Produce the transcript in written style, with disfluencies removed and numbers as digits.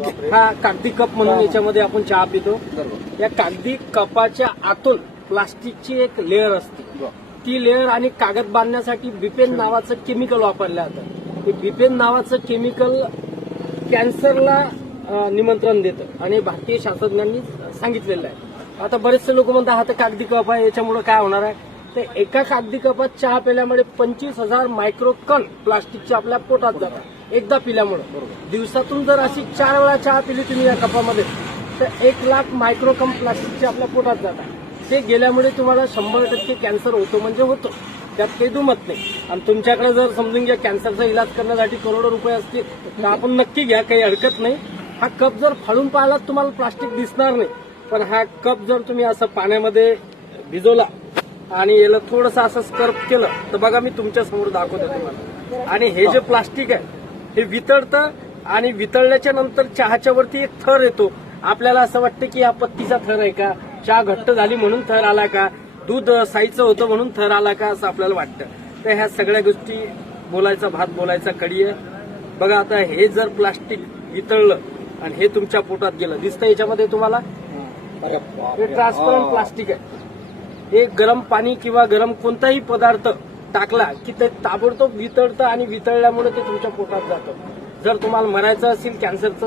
हा कागदी कप म्हणून याच्यामध्ये आपण चहा पितो. या कागदी कपाच्या आतून प्लास्टिकची एक लेअर असते. ती लेअर आणि कागद बांधण्यासाठी बिपेन नावाचं केमिकल वापरलं जातं. हे बिपेन नावाचं केमिकल कॅन्सरला निमंत्रण देतं आणि भारतीय शास्त्रज्ञांनी सांगितलेलं आहे. आता बरेचसे लोक म्हणतात हा तर कागदी कप आहे, याच्यामुळे काय होणार आहे. तर एका कागदी कपात चहा पिल्यामुळे 25,000 मायक्रोकण प्लास्टिकच्या आपल्या पोटात जातात एकदा पिल्यामुळे. दिवसातून जर अशी 4 वेळा चहा पिली तुम्ही या कपामध्ये तर 1,00,000 मायक्रोकण प्लास्टिकचे आपल्या पोटात जातात. ते गेल्यामुळे तुम्हाला 100% कॅन्सर होतो म्हणजे होतो, त्यात काही दुमत नाही. आणि तुमच्याकडे जर समजून घ्या कॅन्सरचा इलाज करण्यासाठी करोडो रुपये असतील तर आपण नक्की घ्या, काही हरकत नाही. हा कप जर फाडून पाहिलात तुम्हाला प्लास्टिक दिसणार नाही, पण हा कप जर तुम्ही असं पाण्यामध्ये भिजवला आणि याला थोडंसं असं स्कर्प केलं तर बघा मी तुमच्या समोर दाखवतो तुम्हाला. आणि हे जे प्लास्टिक आहे हे वितळतं आणि वितळल्याच्या नंतर चहाच्या वरती एक थर येतो. आपल्याला असं वाटतं की हा पत्तीचा थर आहे का, चहा घट्ट झाली म्हणून थर आला का, दूध साईचं होतं म्हणून थर आला का, असं आपल्याला वाटतं. तर ह्या सगळ्या गोष्टी बोलायचा भात बोलायचा कडी आहे. बघा आता हे जर प्लास्टिक वितळलं आणि हे तुमच्या पोटात गेलं, दिसतं याच्यामध्ये तुम्हाला हे ट्रान्सपरंट प्लास्टिक आहे. हे गरम पाणी किंवा गरम कोणताही पदार्थ टाकला की ते ताबडतोब वितळतं आणि वितळल्यामुळे ते तुमच्या पोटात जातं. जर तुम्हाला मरायचं असेल कॅन्सरचं